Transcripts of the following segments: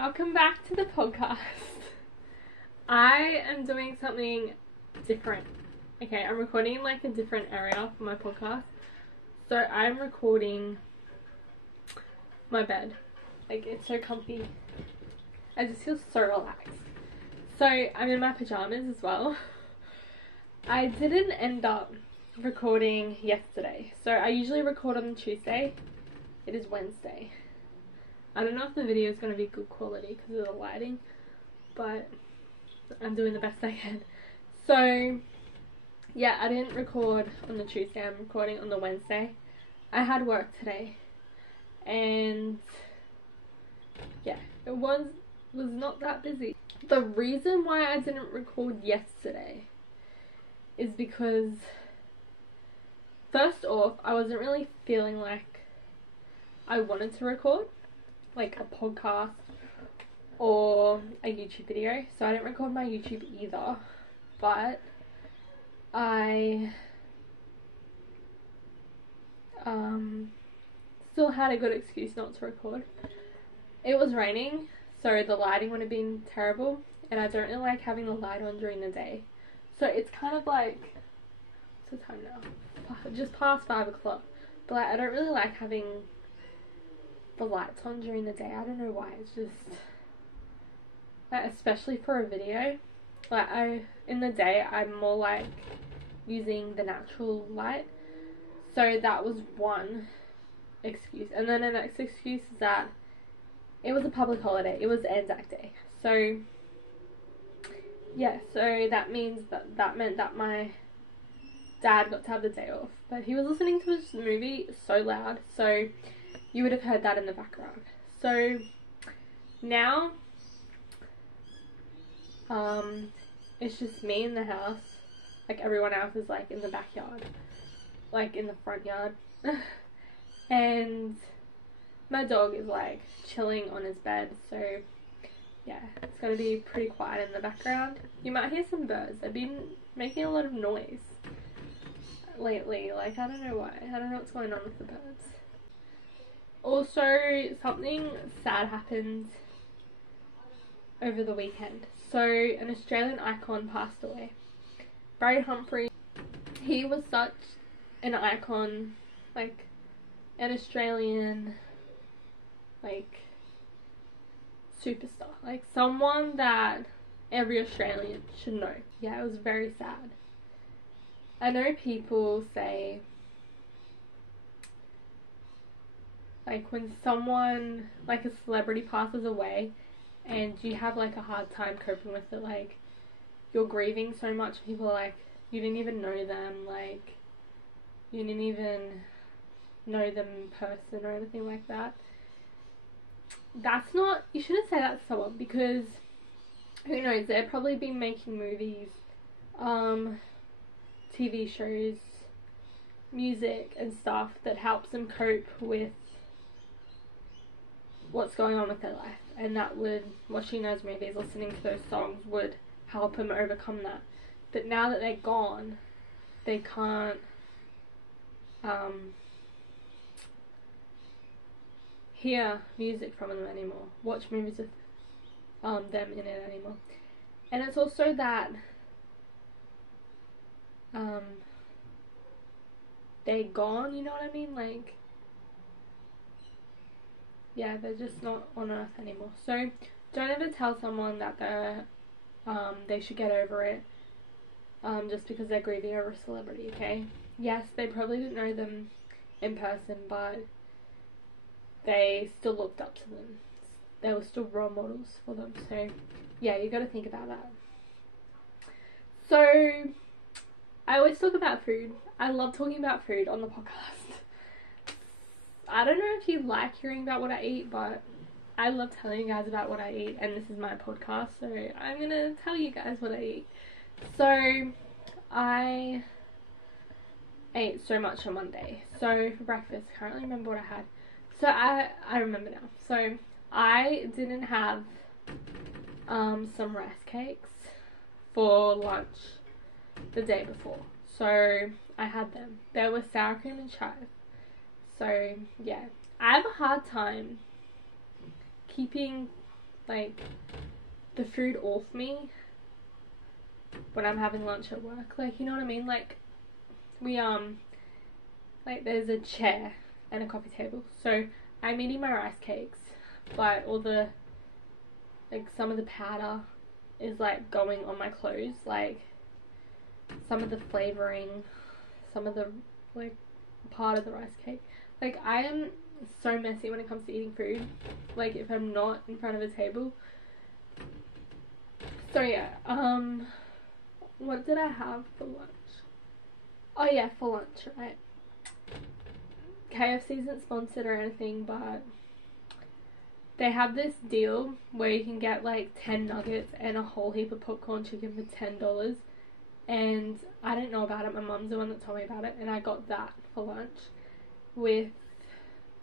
welcome back to the podcast. I am doing something different. Okay, I'm recording in like a different area for my podcast. So I'm recording my bed. Like, it's so comfy. I just feel so relaxed. So I'm in my pajamas as well. I didn't end up recording yesterday. So I usually record on Tuesday. It is Wednesday. I don't know if the video is going to be good quality because of the lighting, but I'm doing the best I can. So yeah, I didn't record on the Tuesday. I'm recording on the Wednesday. I had work today, and yeah, it was not that busy. The reason why I didn't record yesterday is because, first off, I wasn't really feeling like I wanted to record like a podcast or a YouTube video, so I didn't record my YouTube either, but I still had a good excuse not to record. It was raining, so the lighting would have been terrible, and I don't really like having the light on during the day. So it's kind of like, what's the time now? Just past 5 o'clock. But like, I don't really like having the lights on during the day. I don't know why. It's just like, especially for a video. Like, in the day I'm more like using the natural light. So that was one excuse. And then the next excuse is that it was a public holiday. It was Anzac Day. So yeah, so that means that meant that my dad got to have the day off. But he was listening to his movie so loud, so you would have heard that in the background. So now it's just me in the house. Like, everyone else is like in the backyard, like in the front yard. And my dog is like chilling on his bed, so yeah, it's gonna be pretty quiet in the background. You might hear some birds. They've been making a lot of noise lately. Like, I don't know why. I don't know what's going on with the birds. Also, something sad happened over the weekend. So, an Australian icon passed away. Barry Humphries. He was such an icon, like an Australian, like, superstar. Like, someone that every Australian should know. Yeah, it was very sad. I know people say, like, when someone, like a celebrity, passes away and you have like a hard time coping with it, like, you're grieving so much, people are like, you didn't even know them, like, you didn't even know them in person or anything like that. That's not, you shouldn't say that to someone, because who knows, they've probably been making movies, TV shows, music and stuff that helps them cope with what's going on with their life, and that would, watching those movies, listening to those songs, would help them overcome that. But now that they're gone, they can't hear music from them anymore, watch movies with them in it anymore. And it's also that they're gone, you know what I mean? Like, yeah, they're just not on earth anymore. So don't ever tell someone that they should get over it just because they're grieving over a celebrity, okay? Yes, they probably didn't know them in person, but they still looked up to them. They were still role models for them. So yeah, you got to think about that. So I always talk about food. I love talking about food on the podcast. I don't know if you like hearing about what I eat, but I love telling you guys about what I eat, and this is my podcast, so I'm gonna tell you guys what I eat. So I ate so much on Monday. So for breakfast, I can't really remember what I had. So I remember now. So I didn't have some rice cakes for lunch the day before. So I had them. They were sour cream and chive. So yeah, I have a hard time keeping like the food off me when I'm having lunch at work. Like, you know what I mean? Like, we like there's a chair and a coffee table, so I'm eating my rice cakes, but all the, like, some of the powder is like going on my clothes, like some of the flavoring, some of the, like, part of the rice cake. Like, I am so messy when it comes to eating food, like, if I'm not in front of a table. So yeah, what did I have for lunch? Oh yeah, for lunch, right? KFC isn't sponsored or anything, but they have this deal where you can get like 10 nuggets and a whole heap of popcorn chicken for $10. And I didn't know about it. My mum's the one that told me about it, and I got that for lunch with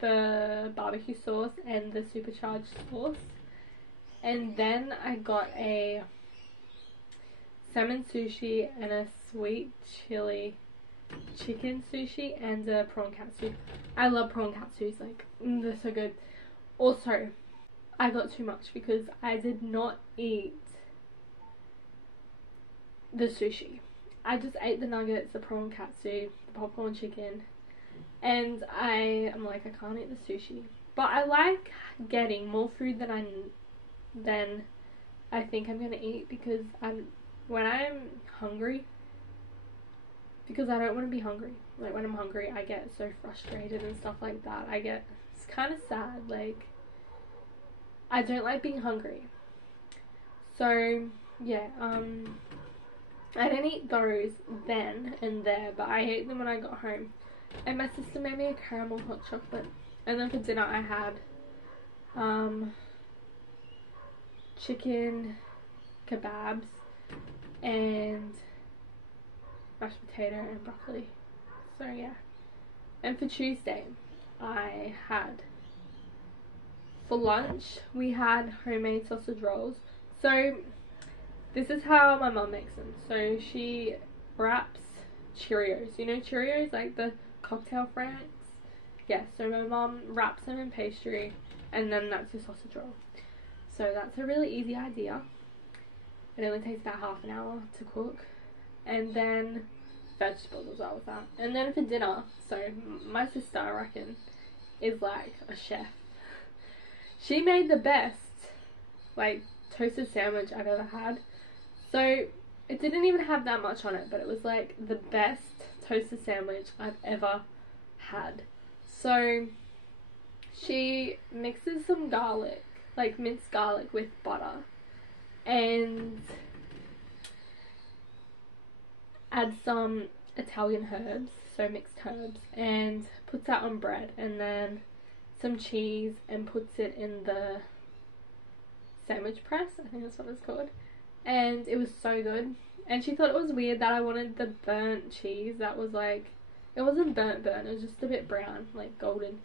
the barbecue sauce and the supercharged sauce. And then I got a salmon sushi and a sweet chili chicken sushi and a prawn katsu. I love prawn katsus, like, they're so good. Also, I got too much because I did not eat the sushi. I just ate the nuggets, the prawn katsu, the popcorn chicken, and I'm like, I can't eat the sushi. But I like getting more food than I think I'm gonna eat, because when I'm hungry, because I don't want to be hungry. Like, when I'm hungry, I get so frustrated and stuff like that. It's kind of sad. Like, I don't like being hungry. So yeah, I didn't eat those then and there, but I ate them when I got home. And my sister made me a caramel hot chocolate. And then for dinner I had chicken kebabs and mashed potato and broccoli. So yeah. And for Tuesday, I had, for lunch, we had homemade sausage rolls. So this is how my mum makes them. So she wraps Cheerios. You know Cheerios, like the cocktail franks? Yeah, so my mum wraps them in pastry, and then that's your sausage roll. So that's a really easy idea. It only takes about half an hour to cook. And then vegetables as well with that. And then for dinner, so my sister, I reckon, is like a chef. She made the best, like, toasted sandwich I've ever had. So it didn't even have that much on it, but it was like the best toasted sandwich I've ever had. So she mixes some garlic, like minced garlic, with butter, and adds some Italian herbs, so mixed herbs, and puts that on bread, and then some cheese, and puts it in the sandwich press, I think that's what it's called. And it was so good. And she thought it was weird that I wanted the burnt cheese that was like, it wasn't burnt, it was just a bit brown, like golden.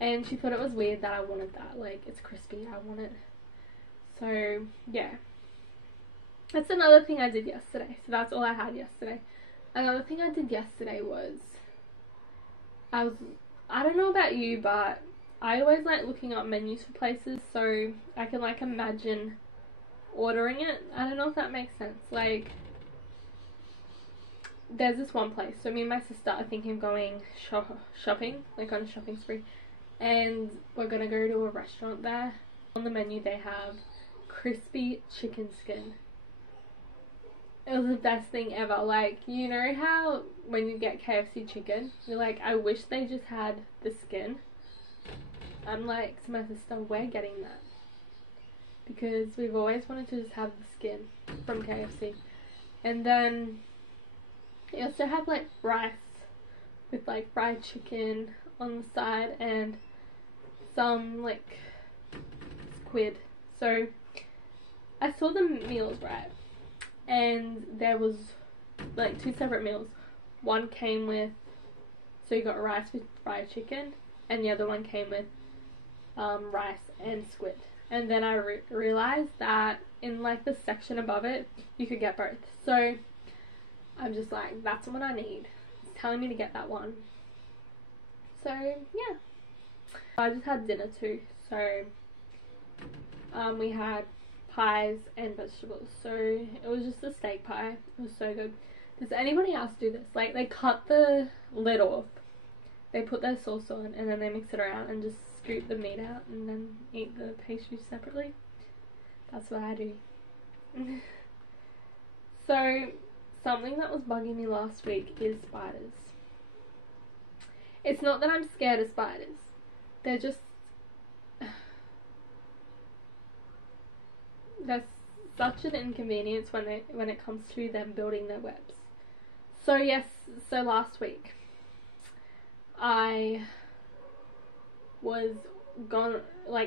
And she thought it was weird that I wanted that, like, it's crispy, I want it. So yeah, that's another thing I did yesterday. So that's all I had yesterday. Another thing I did yesterday was, I don't know about you, but I always like looking up menus for places so I can, like, imagine ordering it. I don't know if that makes sense. Like, there's this one place, so me and my sister are thinking of going shopping, like on a shopping spree, and we're gonna go to a restaurant there. On the menu they have crispy chicken skin. It was the best thing ever. Like, you know how when you get KFC chicken, you're like, I wish they just had the skin? I'm like to my sister, we're getting that, because we've always wanted to just have the skin from KFC. And then you also have like rice with like fried chicken on the side and some like squid. So I saw the meals, right, and there was like 2 separate meals. One came with, so you got rice with fried chicken, and the other one came with rice and squid. And then I realized that in like the section above it, you could get both. So I'm just like, that's what I need. It's telling me to get that one. So yeah, I just had dinner too. So we had pies and vegetables. So it was just a steak pie. It was so good. Does anybody else do this? Like, they cut the lid off, they put their sauce on, and then they mix it around and just scoop the meat out and then eat the pastry separately. That's what I do. So something that was bugging me last week is spiders. It's not that I'm scared of spiders. They're just... There's such an inconvenience when it comes to them building their webs. So yes, so last week I was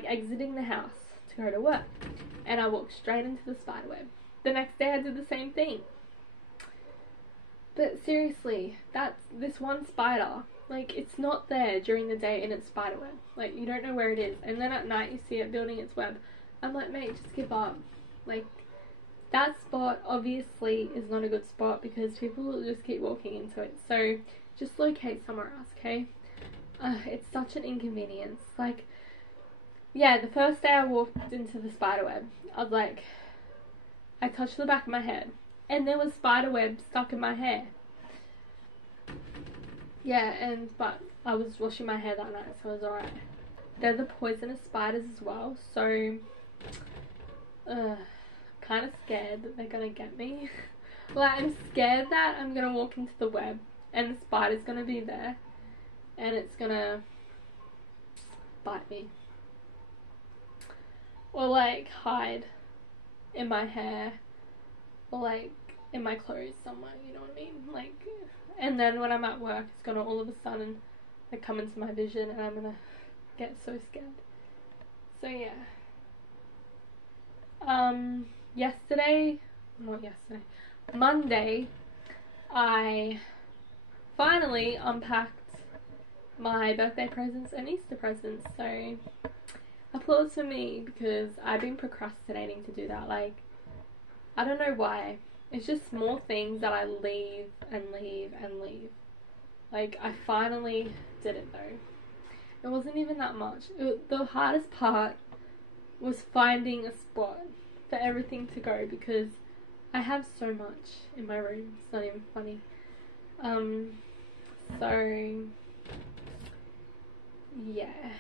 exiting the house to go to work, and I walked straight into the spider web. The next day I did the same thing. But seriously, that's this one spider. Like, it's not there during the day in its spider web. Like, you don't know where it is. And then at night you see it building its web. I'm like, mate, just give up. Like, that spot obviously is not a good spot because people will just keep walking into it. So just locate somewhere else, okay? It's such an inconvenience. Like, yeah, the first day I walked into the spider web, I was like, I touched the back of my head and there was spider web stuck in my hair. Yeah, but I was washing my hair that night, so it was alright. They're the poisonous spiders as well, so kind of scared that they're gonna get me. Like, I'm scared that I'm gonna walk into the web and the spider's gonna be there and it's gonna bite me, or like hide in my hair, or like in my clothes somewhere, you know what I mean? Like, and then when I'm at work, it's gonna all of a sudden like come into my vision and I'm gonna get so scared. So yeah. Monday, I finally unpacked my birthday presents and Easter presents, so applause for me, because I've been procrastinating to do that. Like, I don't know why. It's just small things that I leave and leave and leave. Like, I finally did it though. It wasn't even that much. The hardest part was finding a spot for everything to go, because I have so much in my room. It's not even funny. So yeah,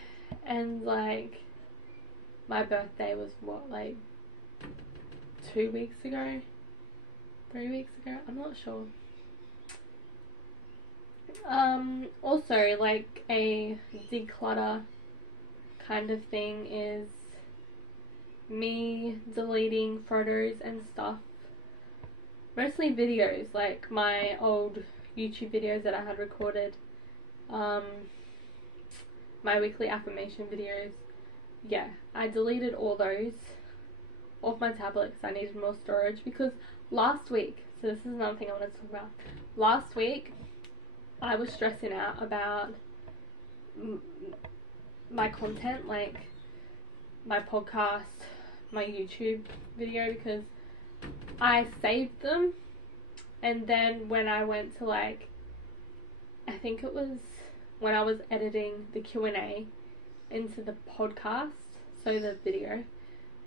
and like, my birthday was what, like 2 weeks ago, 3 weeks ago, I'm not sure. Also, like, a declutter kind of thing is me deleting photos and stuff, mostly videos, like my old YouTube videos that I had recorded, my weekly affirmation videos. Yeah, I deleted all those off my tablet because I needed more storage. Because last week, so this is another thing I wanted to talk about. Last week, I was stressing out about my content, like my podcast, my YouTube video, because I saved them, and then when I went to, like, I think it was when I was editing the Q&A into the podcast, so the video,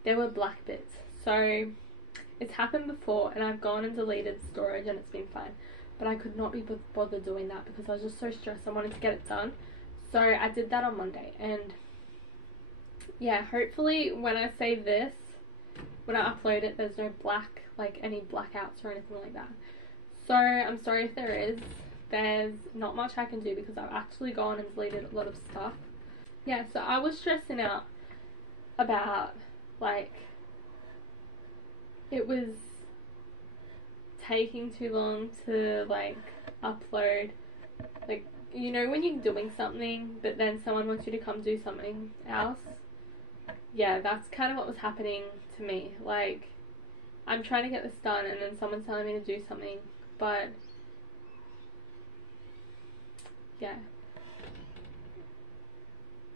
there were black bits. So it's happened before and I've gone and deleted storage and it's been fine, but I could not be bothered doing that because I was just so stressed. I wanted to get it done, so I did that on Monday. And yeah, hopefully when I save this, when I upload it, there's no any blackouts or anything like that. So I'm sorry if there is. There's not much I can do because I've actually gone and deleted a lot of stuff. Yeah, so I was stressing out about, like, it was taking too long to, like, upload. Like, you know when you're doing something but then someone wants you to come do something else? Yeah, that's kind of what was happening to me. Like, I'm trying to get this done and then someone's telling me to do something, but yeah.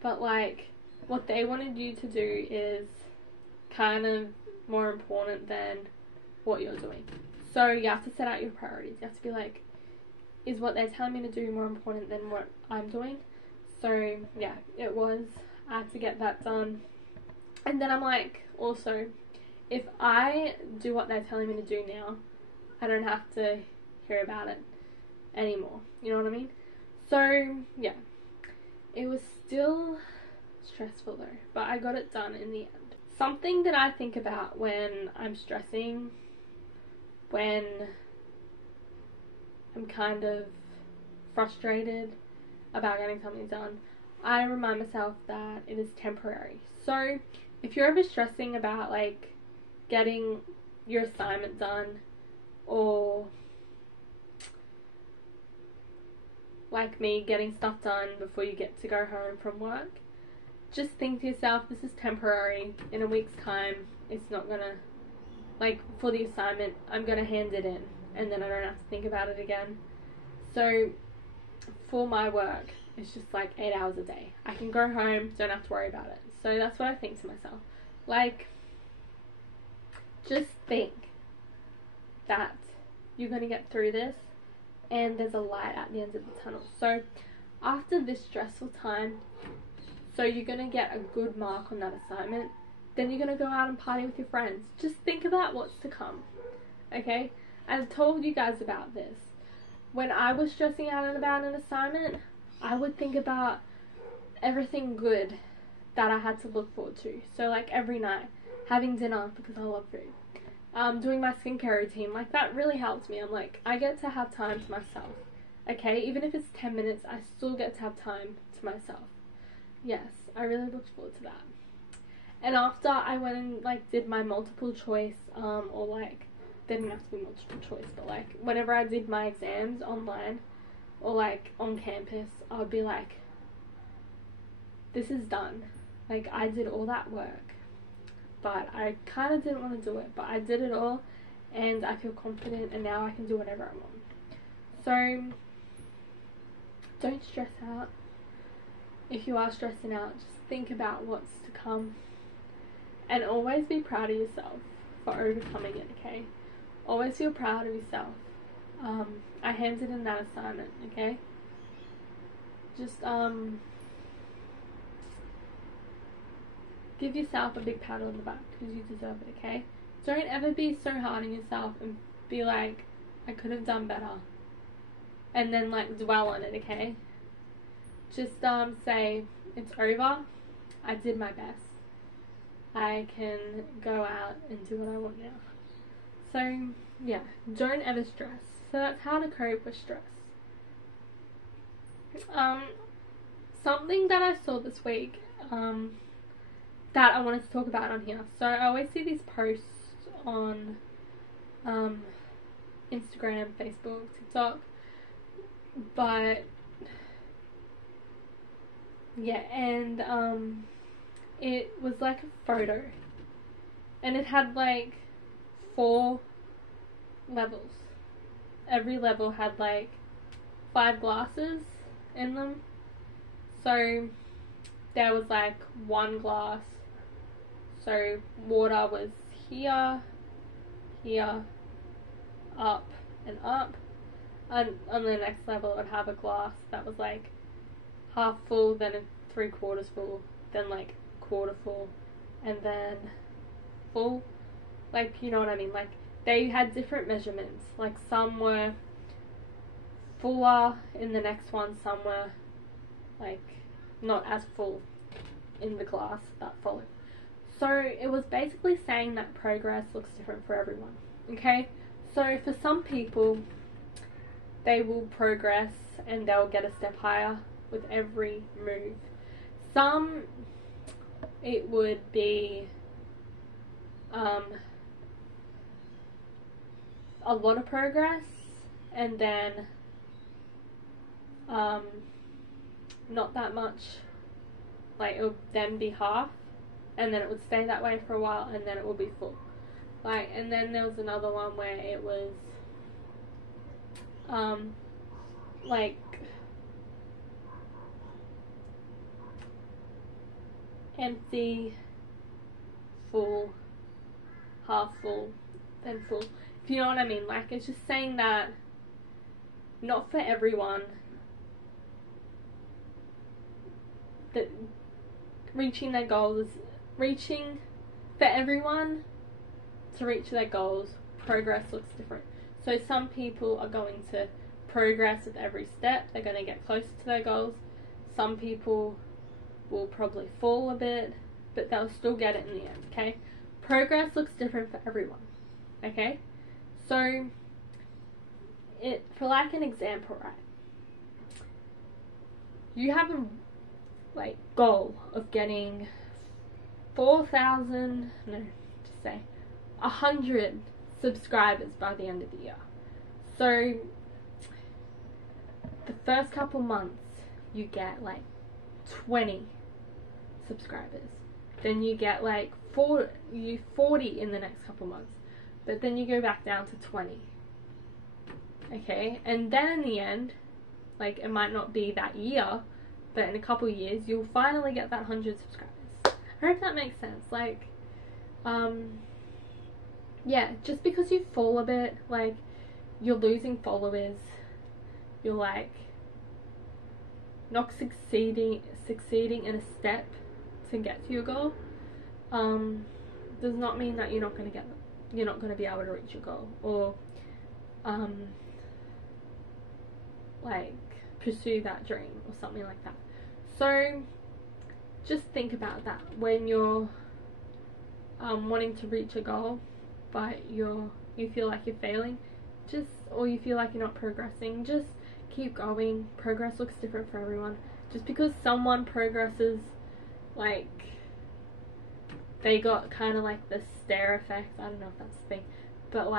But, like, what they wanted you to do is kind of more important than what you're doing. So you have to set out your priorities. You have to be like, is what they're telling me to do more important than what I'm doing? So yeah, it was. I had to get that done. And then I'm like, also, if I do what they're telling me to do now, I don't have to hear about it anymore. You know what I mean? So, yeah. It was still stressful though, but I got it done in the end. Something that I think about when I'm stressing, when I'm kind of frustrated about getting something done, I remind myself that it is temporary. So if you're ever stressing about like getting your assignment done, or like me, getting stuff done before you get to go home from work, just think to yourself, this is temporary. In a week's time, it's not gonna, like for the assignment, I'm gonna hand it in and then I don't have to think about it again. So for my work, it's just like 8 hours a day. I can go home, don't have to worry about it. So that's what I think to myself. Like, just think that you're going to get through this and there's a light at the end of the tunnel. So after this stressful time, so you're going to get a good mark on that assignment, then you're going to go out and party with your friends. Just think about what's to come, okay? I've told you guys about this. When I was stressing out about an assignment, I would think about everything good that I had to look forward to. So like every night, having dinner because I love food. Doing my skincare routine, like that really helps me. I'm like, I get to have time to myself. Okay, even if it's 10 minutes, I still get to have time to myself. Yes, I really looked forward to that. And after I went and like did my multiple choice, or like, they didn't have to be multiple choice, but like whenever I did my exams online or like on campus, I would be like, this is done. Like I did all that work, but I kind of didn't want to do it, but I did it all and I feel confident and now I can do whatever I want. So don't stress out. If you are stressing out, just think about what's to come and always be proud of yourself for overcoming it, okay? Always feel proud of yourself. I handed in that assignment, okay? Just give yourself a big pat on the back because you deserve it, okay? Don't ever be so hard on yourself and be like, I could have done better, and then like dwell on it, okay? Just say, it's over, I did my best, I can go out and do what I want now. So yeah, don't ever stress. So that's how to cope with stress. Something that I saw this week, that I wanted to talk about on here. So I always see these posts on Instagram, Facebook, TikTok, but yeah, and it was like a photo and it had like 4 levels. Every level had like 5 glasses in them. So there was like 1 glass, so water was here, here, up and up, and on the next level it would have a glass that was like half full, then 3/4 full, then like quarter full, and then full. Like, you know what I mean? Like, they had different measurements. Like, some were fuller in the next one, some were like not as full in the glass that followed. So it was basically saying that progress looks different for everyone, okay? So for some people, they will progress and they'll get a step higher with every move. Some, it would be a lot of progress and then not that much, like it would then be half and then it would stay that way for a while and then it would be full. Like, and then there was another one where it was like empty, full, half full, then full. If you know what I mean, like it's just saying that not for everyone that reaching their goals reaching, for everyone to reach their goals, progress looks different. So some people are going to progress with every step, they're going to get closer to their goals. Some people will probably fall a bit, but they'll still get it in the end, okay? Progress looks different for everyone, okay? So, for like an example, right? You have a goal of getting 100 subscribers by the end of the year. So the first couple months you get 20 subscribers, then you get 40 in the next couple months, but then you go back down to 20, okay? And then in the end, it might not be that year, but in a couple years you'll finally get that 100 subscribers. I hope that makes sense. Yeah, just because you fall a bit, you're losing followers, you're not succeeding in a step to get to your goal, does not mean that you're not going to be able to reach your goal, or pursue that dream or something like that. So just think about that when you're wanting to reach a goal, but you feel like you're failing, or you feel like you're not progressing. Just keep going. Progress looks different for everyone. Just because someone progresses, they got kind of the stair effect, I don't know if that's the thing, but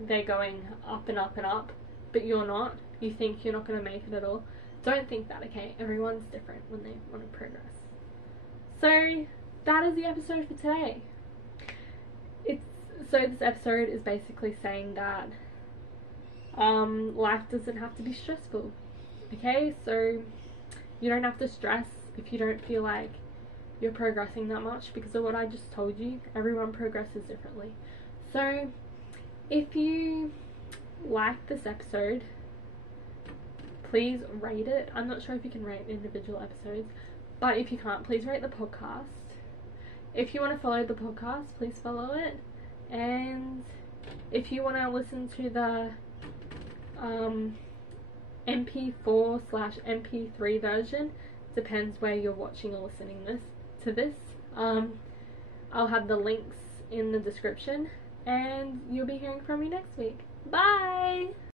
they're going up and up and up, but you're not. You think you're not going to make it at all. Don't think that, okay? Everyone's different when they want to progress. So that is the episode for today. So this episode is basically saying that life doesn't have to be stressful, okay? So you don't have to stress if you don't feel like you're progressing that much, because of what I just told you. Everyone progresses differently. So if you like this episode, please rate it. I'm not sure if you can rate individual episodes, but if you can't, please rate the podcast. If you want to follow the podcast, please follow it. And if you want to listen to the MP4/MP3 version, depends where you're watching or listening to this, I'll have the links in the description, and you'll be hearing from me next week. Bye!